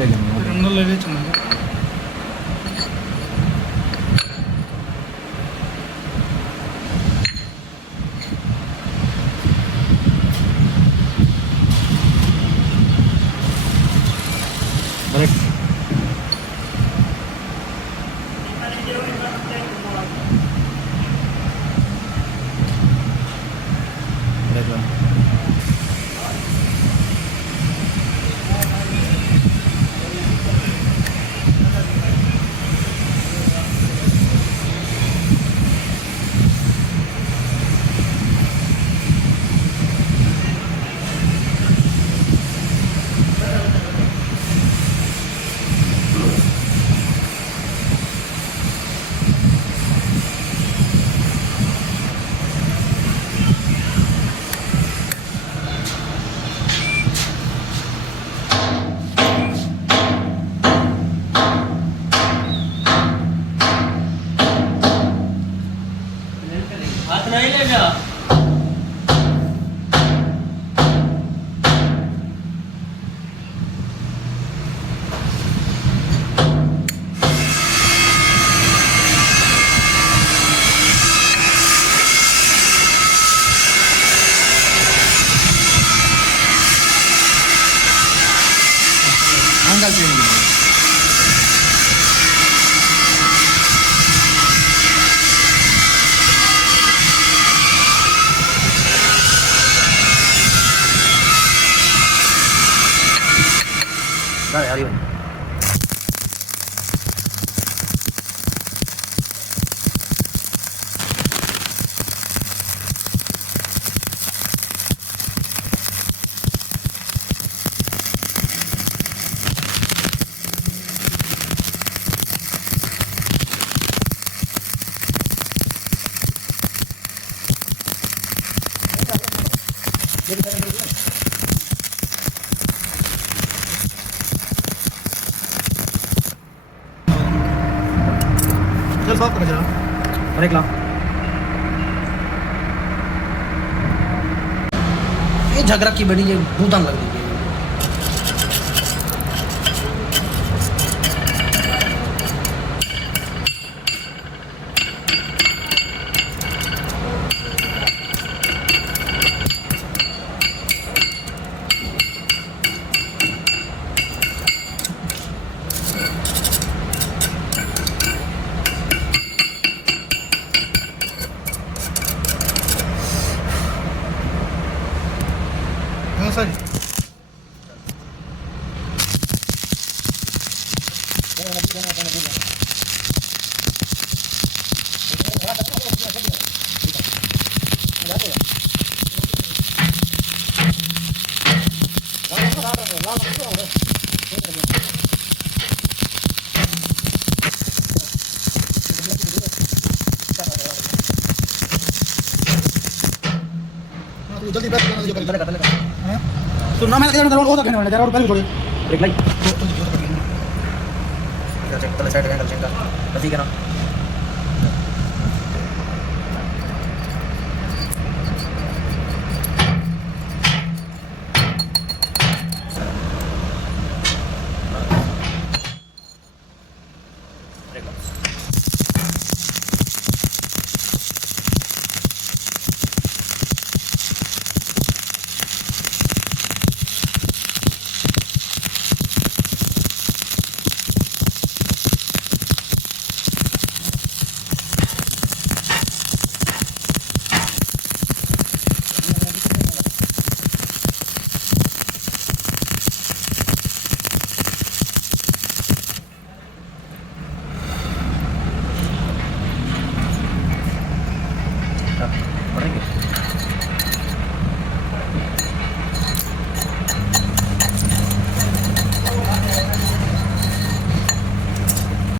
ले ले चलना हाथ नहीं ले जा एंगल चेंज Dale, arriba. चल साफ कर जरा ब्रेक ला ये झगड़ा की बड़ी ये भूतान लग रही है सर जल्दी बैठ तो ना मैंने तेरे को कहने वाला जरा और पहले छोड़ ब्रेक लाई तो चेक कर साइड एंगल चेक कर ठीक है ना